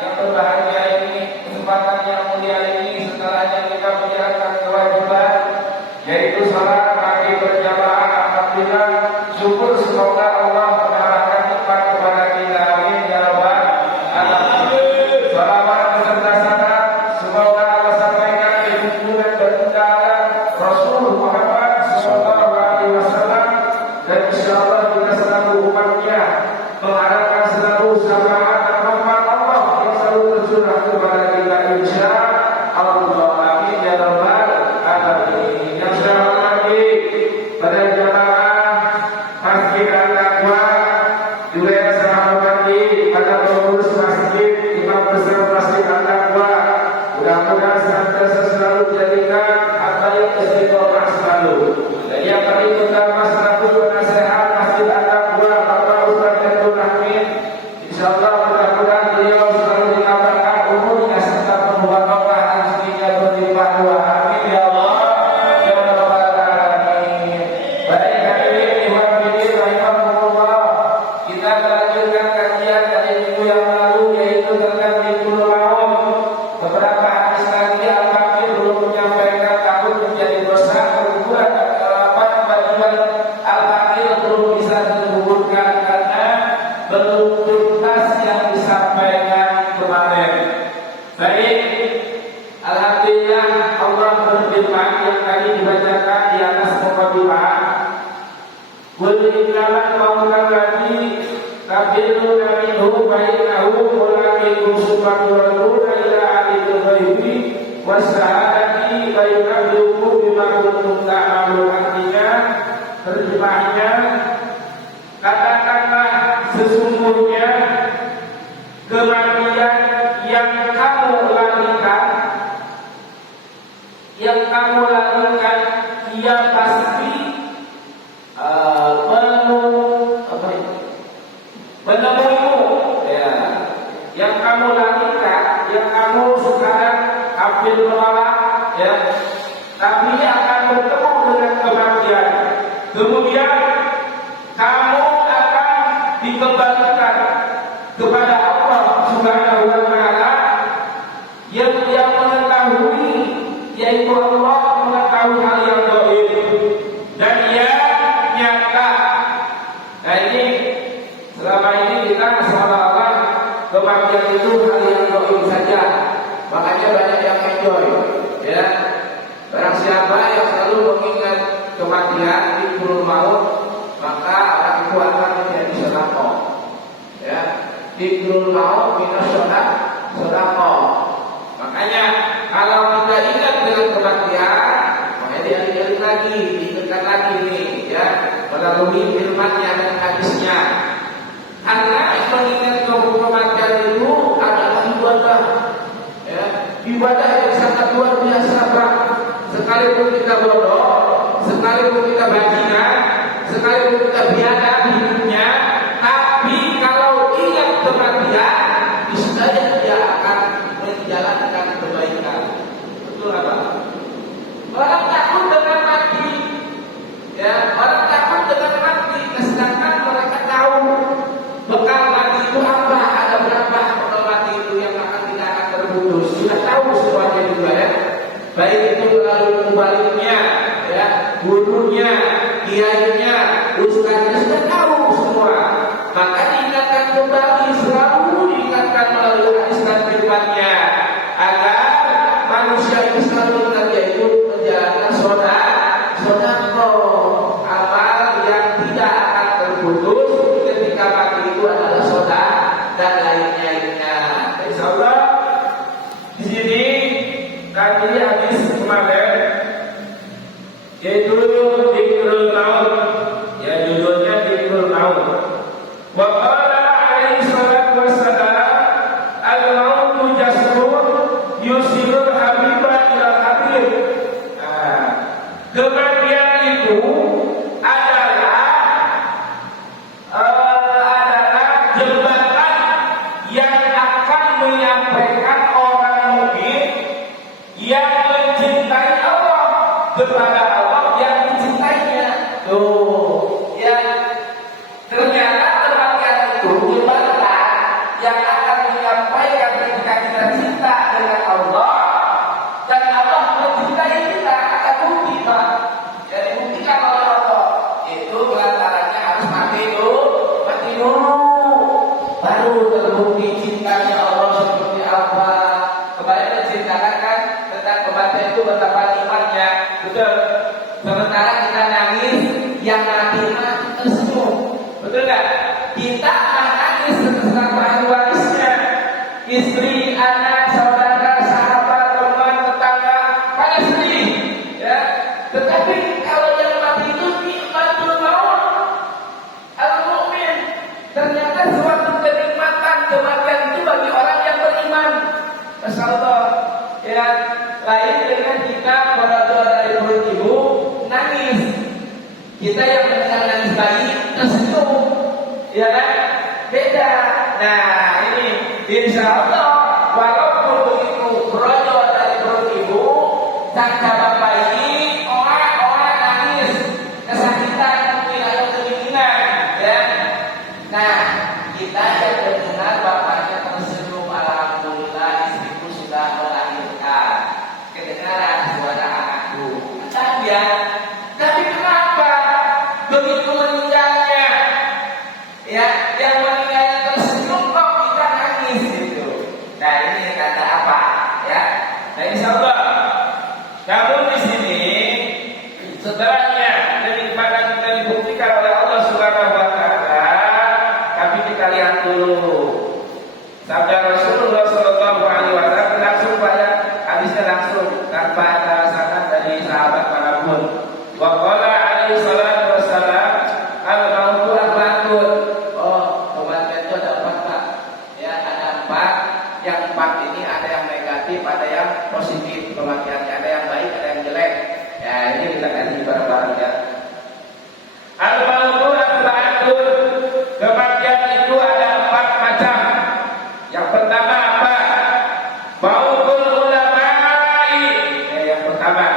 yang berbahagia ini, kesempatan yang mulia ini, setelahnya kita menjalankan kewajiban, yaitu salat maghrib berjamaah. Alhamdulillah, syukur semoga Allah menambahkan nikmat kepada kita. Amin ya rabbal alamin. Salawat beserta salam semoga Allah sampaikan di junjungan baginda Rasul Muhammad sallallahu alaihi wasallam, dan insyaallah kita selalu umatnya mengharapkan selalu syafaat dan rahmat Allah yang selalu tercurah kepada kita insyaallah. Amin ya rabbal alamin. Yang saya hormati pada jamaah Masjid Al-Taqwa, juga yang saya hormati pada pengurus masjid, imam besar Masjid Al-Taqwa, mudah-mudahan senantiasa selalu dijadikan apa yang istiqomah selalu. Dan yang paling utama selalu nasihat Masjid Al-Taqwa Bapak Ustaz Abdul Rahmin, insyaallah mudah-mudahan beliau selalu dikabarkan umurnya serta penuh barokah rezekinya berlimpah ruah. Amin ya Allah ya rabbal alamin. Baik hadirin hadirin rahimakumullah, kita melanjutkan kajian dari minggu yang lalu, yaitu tentang Dhikrul Maut. Beberapa hadis lagi Al-Fakir belum menyampaikan takut menjadi dosa berbuat bagian Al-Fakir belum bisa digugurkan karena belum tuntas yang disampaikan kemarin. Baik, alhamdulillah Allah berfirman yang tadi dibacakan di atas mukadimah, qul innamal mautu alladzi tafirruna minhu fa innahu mulaqikum summa turaduna ila alimil ghaibi wasyahadati fa yunabbiukum bima kuntum ta'malun. Artinya, terjemahnya, katakanlah sesungguhnya kematian yang kamu larikan, ia pasti menemuimu. Ya, yang kamu larikan, yang kamu sekarang hampir menolak, ya, tapi akan bertemu dengan kematian. Kemudian kamu akan dikembalikan kepada Allah Subhanahu wa taala yang mengetahui, yaitu Allah mengetahui hal yang gaib dan yang nyata. Nah ini selama ini kita seolah-olah kematian itu hal yang gaib saja, makanya banyak yang enjoy, ya. Barang siapa yang selalu mengingat kematian, Dhikrul Maut, maka orang itu akan menjadi sedekah. Ya, Dhikrul Maut minas sedekah. Makanya kalau kita ingat dengan kematian, maka diingat lagi, diingatkan lagi nih, ya, melalui firman-Nya dan hadisnya. Karena mengingat kematian itu adalah ibadah, ya, ibadah yang sangat luar biasa, Pak. Sekalipun kita bodoh, sekalipun kita bajingan, sekalipun kita biadab di hidupnya, tapi kalau ingat kematian, niscaya dia akan menjalankan kebaikan. Betul apa? Orang takut dengan mati, ya, orang takut dengan mati, sedangkan mereka tahu bekal mati itu apa, ada berapa bekal mati itu yang tidak akan terputus. Sudah tahu semuanya juga, ya. Baik itu melalui mubaliknya, ya, gurunya, kiainya, ustaznya sudah tahu semua. Maka diingatkan kembali, selalu diingatkan melalui hadis dan firman-Nya agar manusia ini selalu ingat, yaitu menjalankan sedekah, amal yang tidak akan terputus ketika mati itu adalah sedekah dan lainnya. Insyaallah di sini tadi hadis kemarin, yaitu Dhikrul Maut, ya, judulnya Dhikrul Maut. Wa qala alaihi salatu wassalam, al-mautu jasrun yusirul habiba ila habib. Kematian itu adalah jembatan yang akan menyampaikan orang mukmin yang mencintai Allah kepada Allah yang dicintainya. Tuh, ya, ternyata kematian itu jembatan yang akan menyampaikan Kita yang mendengar nangis bayi tersenyum, ya kan? Beda. Nah ini insya Allah walaupun begitu rojo dari perut ibu, sang cabang bayi orang nangis kesakitan mungkin atau kedinginan, ya. Nah kita yang mendengar bapaknya tersenyum, alhamdulillah istriku sudah melahirkan, kedengaran suara anakku, kan ya. Tapi kenapa begitu meninggalnya, ya, yang meninggalnya tersenyum kok kita nangis gitu. Nah ini kata apa, ya? Nah insya Allah. Namun di sini setelahnya daripada kita dibuktikan oleh Allah Subhanahu Wa Taala, tapi kita lihat dulu sabda Rasulullah Sallallahu Alaihi Wasallam langsung pada hadisnya langsung tanpa ada sanad dari sahabat manapun. Wa qala alaihi salatu wassalam al-mautu arba'un. Oh, kematian itu ada 4, Pak. Ya, ada 4. Yang 4 ini ada yang negatif, ada yang positif kematiannya, ada yang baik, ada yang jelek. Ya, ini kita kasih bareng-bareng ya. Al-mautu arba'un. Kematian itu ada 4 macam. Yang pertama apa? Mautul ulama'i. Yang pertama,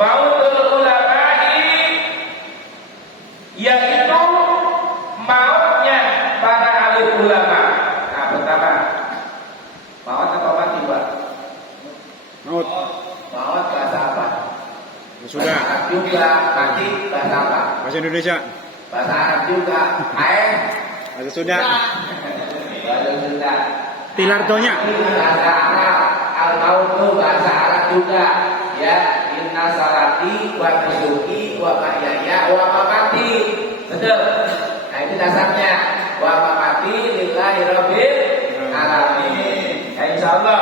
mautul ulama'i, yaitu mautnya para alim ulama. Nah, pertama, maut atau mati, Pak? Maut. Maut bahasa apa? Sudah. Bahasa Arab juga. Mati bahasa apa? Bahasa Indonesia. Bahasa Arab juga. Air. Bahasa Sunda. Bahasa Sunda. Tilardonya. Bahasa Arab. Al-mautu bahasa Arab juga. Ya, inna salati wa nusuki wa mahyaya wa mamati. Betul. Nah itu dasarnya. Wa mamati lillahi rabbil alamin. Nah, insyaallah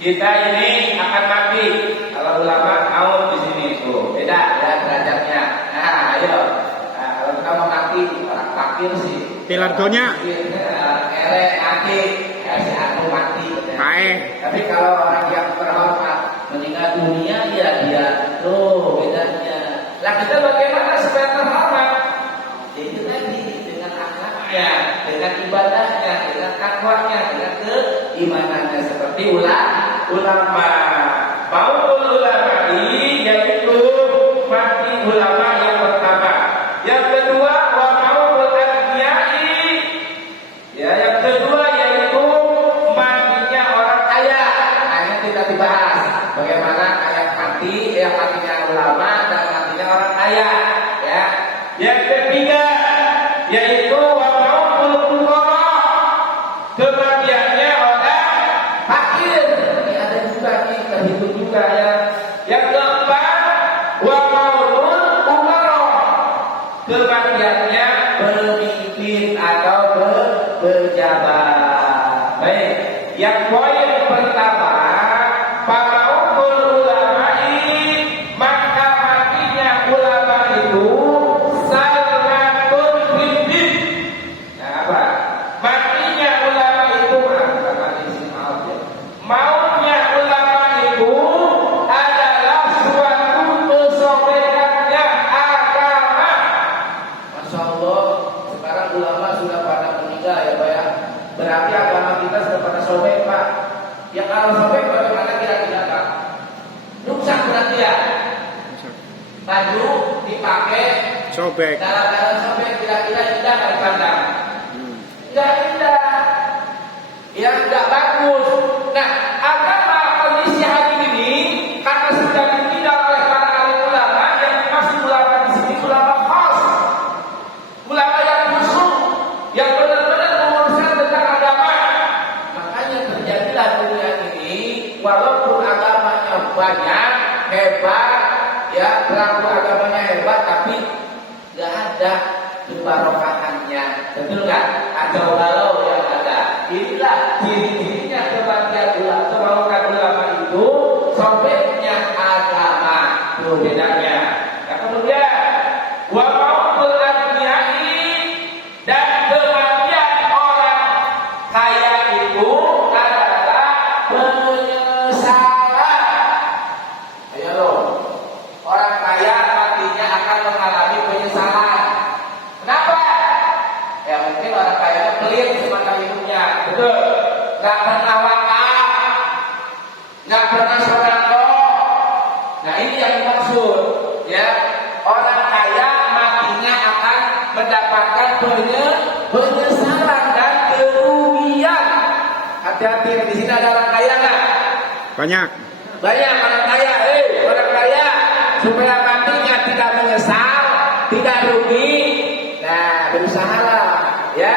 kita ini akan mati. Kalau ulama maut di sini, tuh beda ya derajatnya. Nah, ayo. Nah, kalau kita mau mati orang fakir sih. Tilardonya. Erek mati, ya si aku mati. Tapi kalau orang yang terhormat meninggal dunia, ya dia tuh bedanya. Lah kita bagaimana supaya terhormat? Itu tadi dengan akhlaknya, dengan ibadahnya, dengan takwanya, dengan keimanannya seperti ulama. Maupun ulama ini yaitu mati ulama yang pertama. Yang kedua wa maupun anbiya'i. Ya, yang kedua yaitu matinya orang kaya. Nah, ini kita dibahas bagaimana kayak mati, yang matinya ulama dan matinya orang kaya. Ya. Yang ketiga yaitu wa maupun fuqara. Kematiannya orang fakir. Ini ada juga nih, terhitung juga ya. Yang keempat wa maupun umara. Kematiannya pemimpin atau pejabat. Baik, yang poin pertama, famaul ulama'i, maka matinya ulama itu salmatun fiddin. Nah, apa? Matinya ulama itu mautnya ulama itu adalah suatu kesobekannya agama. Masya Allah, sekarang ulama sudah pada meninggal ya Pak ya. Berarti agama kita sudah pada sobek Pak. Ya kalau sobek bagaimana kira-kira Pak? Rusak berarti ya. Baju dipakai Sobek. dalam sobek, kira-kira indah nggak dipandang? Nggak indah. Ya nggak bagus. Nah, agama kondisi hari ini karena sudah ditinggal oleh para alim ulama, yang dimaksud ulama di sini ulama khas, ulama yang khusyuk, yang benar-benar menguruskan tentang agama. Makanya terjadilah dunia ini, walaupun agamanya banyak, hebat, ya pelaku agamanya hebat, tapi nggak ada kebarokahannya. Betul nggak? Kacau balau yang ada. Inilah ciri-cirinya kebangkitan ulama, kebarokan ulama itu sobeknya agama. Itu bedanya. Nah, kemudian wa maupun anbiya'i, dan kematian orang kaya itu adalah penyesalan. Ayo loh, orang kaya matinya akan mengalami pernah wakaf, nggak pernah sedekah. Nah ini yang dimaksud, ya. Orang kaya matinya akan mendapatkan penyesalan dan kerugian. Hati-hati, di sini ada orang kaya nggak? Banyak. Banyak orang kaya, orang kaya supaya matinya tidak menyesal, tidak rugi. Nah, berusahalah, ya.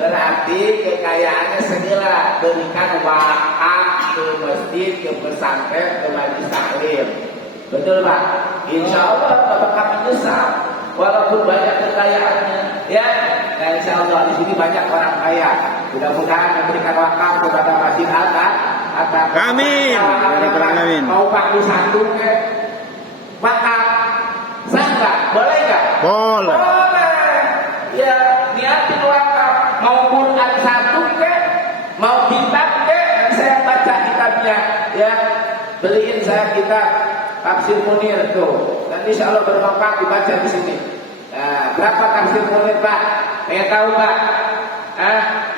Berarti kekayaannya segera berikan wakaf ke masjid, ke pesantren, ke majelis taklim. Betul Pak? Insya Allah tak bakal menyesal, walaupun banyak kekayaannya, ya. Nah, insya Allah di sini banyak orang kaya. Mudah-mudahan memberikan wakaf kepada masjid Al-Aqsa. Amin. Amin. Mau pakai satu ke wakaf, sah nggak? Boleh nggak? Boleh. Boleh. Ya, niatin wakaf. Mau Quran satu ke, mau kitab ke, saya baca kitabnya, ya. Beliin saya kitab Tafsir Munir tuh. Dan insya Allah bermanfaat dibaca di sini. Nah, berapa Tafsir Munir Pak? Pengen tahu Pak?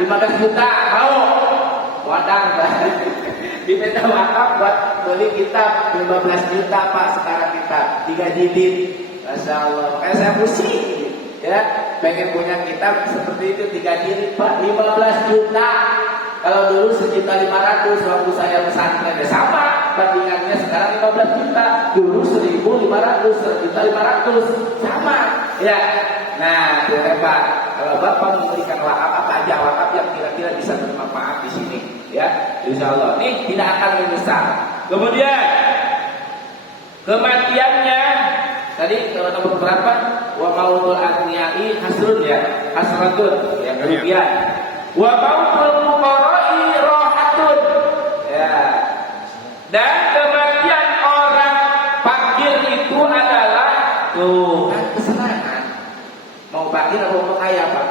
15 juta mau? Wadah Pak. Diminta wakaf buat beli kitab 15 juta Pak sekarang kitab 3 jilid. Masya Allah. Kayak saya pusing, ya. Pengen punya kitab seperti itu 3 jilid Pak, 15 juta. Kalau dulu 1.500.000 waktu saya pesantren, ya sama bandingannya. Sekarang 15 juta, dulu 1.500, 1.500, sama, ya. Nah, ya Pak, kalau Bapak memberikan wakaf apa aja wakaf yang kira-kira bisa bermanfaat di sini, ya, insya Allah ini tidak akan menyesal. Kemudian kematiannya tadi nomor berapa? Wa mautul aghniyai hasrun, ya, hasratun, ya, kemudian wa mautul fuqara'i rahatun, ya. Dan kematian orang fakir itu adalah tuh kan kesenangan. Mau fakir atau mau kaya Pak?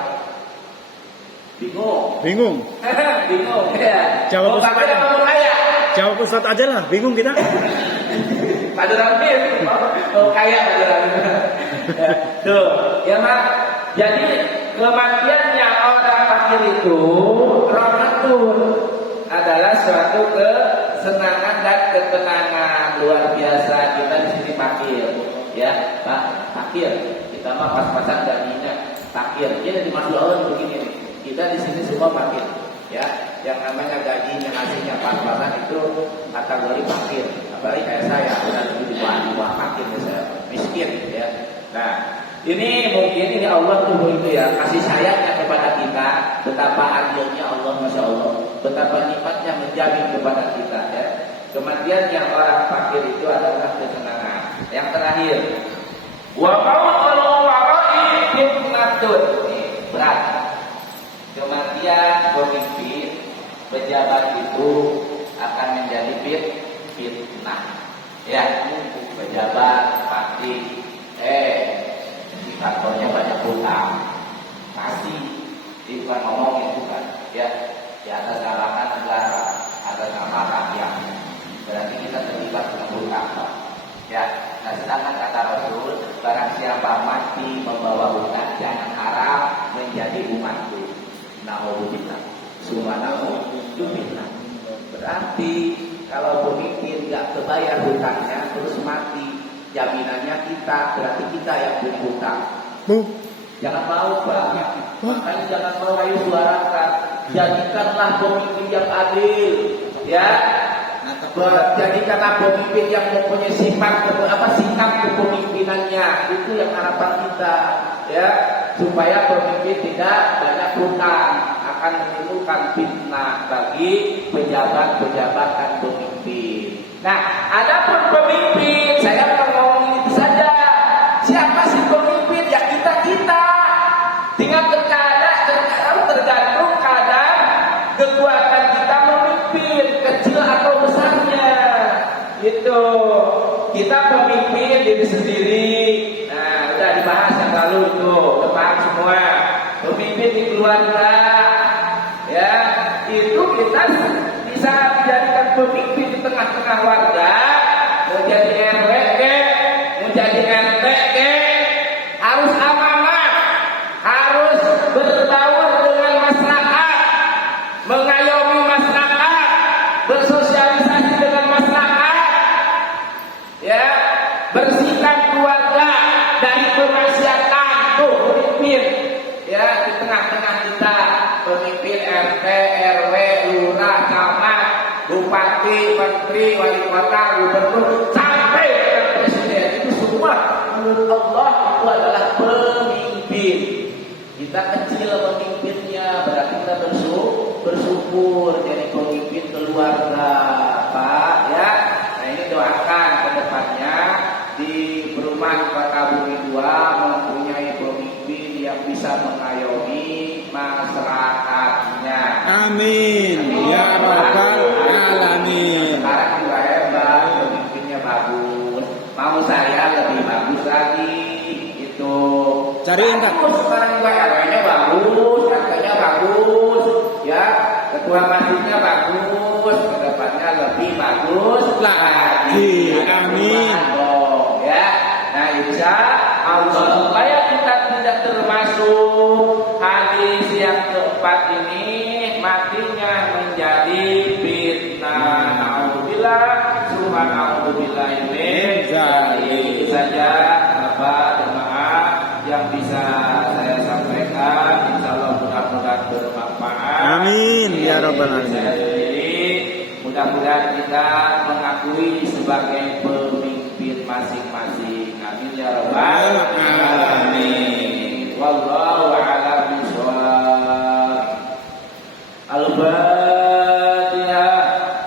Bingung. Bingung. Bingung, ya. Jawab mau Ustaz fakir aja. atau mau kaya? Jawab Ustaz aja lah. Bingung kita. Pada Ramil, mau kaya pada Ramil. Ya, tuh, ya Mak. Jadi kematiannya orang fakir itu rahmatun, adalah suatu kesenangan dan ketenangan luar biasa. Kita di sini fakir, ya Pak, fakir. Kita mah pas-pasan gajinya fakir. Ini dimaksud Allah begini nih. Kita di sini semua fakir, ya. Yang namanya gajinya hasilnya pas-pasan itu kategori fakir. Apalagi kayak saya, udah lebih di bawah fakir ya, saya miskin, ya. Nah, ini mungkin ini Allah tuh itu ya, kasih sayangnya kepada kita. Betapa adilnya Allah, masya Allah. Betapa nikmatnya menjamin kepada kita, ya. Kematian yang orang fakir itu adalah kesenangan. Yang terakhir, wa mautul wara'i fitnatun. Berat. Kematian pemimpin pejabat itu akan menjadi fitnah. Ya, pejabat pasti di kantornya banyak hutang. Masih di bukan ngomongin bukan, ya. Di atas kalangan negara, atas nama rakyat. Berarti kita terlibat dengan hutang, Pak. Ya. Nah, sedangkan kata Rasul, barang siapa mati membawa hutang, jangan harap menjadi umatku. Na'udzubillah. Subhanallah. Berarti kalau pemimpin nggak kebayar hutangnya terus mati, jaminannya kita, berarti kita yang punya hutang. Jangan mau Pak. Makanya jangan mau ayo suarakan. Jadikanlah pemimpin yang adil, ya. Jadikanlah pemimpin yang mempunyai sikap kepemimpinannya. Itu yang harapan kita, ya. Supaya pemimpin tidak banyak hutang, akan menimbulkan fitnah bagi pejabat-pejabat dan pemimpin. Nah, adapun pemimpin, saya akan ngomong itu saja. Siapa sih pemimpin? Ya kita. Tinggal tergantung kadar kekuatan kita memimpin, kecil atau besarnya. Gitu. Kita pemimpin diri sendiri. Nah, udah dibahas yang lalu itu, depan semua. Pemimpin di keluarga, ya, itu kita bisa dijadikan pemimpin di tengah-tengah warga. Mau jadi RW ke, mau jadi RT ke, harus amanah, harus berbaur dengan masyarakat, mengayomi masyarakat. menteri, wali kota, gubernur, sampai ke presiden, itu semua menurut Allah itu adalah pemimpin. Kita kecil pemimpinnya, berarti kita bersyukur jadi pemimpin keluarga, Pak ya. Nah ini doakan ke depannya di perumahan Kota Bumi 2 mempunyai pemimpin yang bisa mengayomi masyarakatnya. Amin. Ya Rabbal Alamin. Sekarang juga hebat, pemimpinnya bagus. Mau saya lebih bagus lagi. Itu. Cariin tak? Sekarang juga RW-nya bagus, RT-nya bagus, ya. Ketua masjidnya bagus, kedepannya lebih bagus lagi. Amin. Ya. Nah, insya Allah supaya kita tidak termasuk hadis yang keempat ini matinya menjadi fitnah. Alhamdulillah, subhanallah, itu saja Bapak jemaah yang bisa saya sampaikan. Insya Allah mudah-mudahan bermanfaat. Amin ya Rabbal Alamin. Mudah-mudahan kita mengakui sebagai pemimpin masing-masing. Amin ya Rabbal Alamin. Wallahu a'lam bishawab. Al-Fatihah.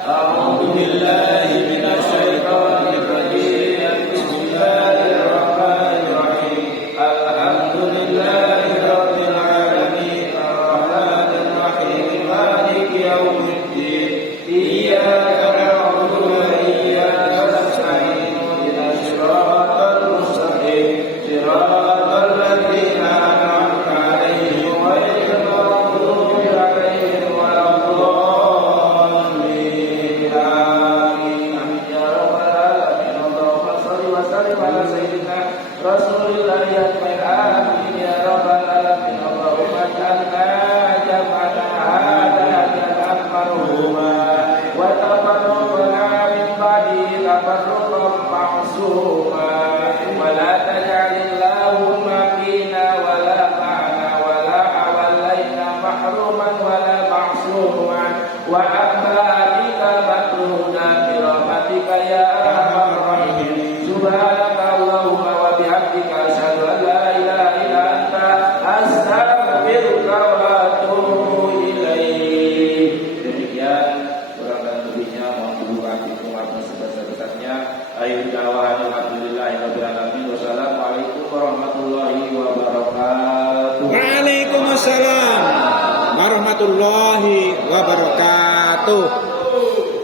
A'udzu billahi minasy syaithanir rajim. Bismillahirrahmanirrahim. Alhamdulillahi rabbil alamin. Arrahmanir rahim. Maliki yaumiddin. Iyyaka na'budu wa iyyaka nasta'in. Ihdinas siratal mustaqim. Siratal ladzina an'amta 'alaihim ghairil maghdubi 'alaihim waladdallin. Amin. Amin ya rabbal alamin. Allahumma shalli wa sallim ala sayyidina Rasulillah ya amin ya rabbal alamin. Allahumma ij'alna jam'ana hadha jam'an marhuma wa tafarraqna min ba'di tafarruqan ma'suma wa la taj'alillahumma fina wa la ma'ana wa la awalaina mahruman wa la ma'suman wa abadika matruda bi rahmatika ya arhamar rahimin. Subhanaka Allahumma wa bihamdika asyhadu an la ilaha illa anta astaghfiruka wa atubu ilaik. Demikian kurang dan lebihnya mohon diberkati umatnya sebesar-besarnya. Akhir dakwah alhamdulillahirabbil alamin. Wassalamualaikum warahmatullahi wabarakatuh. Waalaikumsalam warahmatullahi wabarakatuh.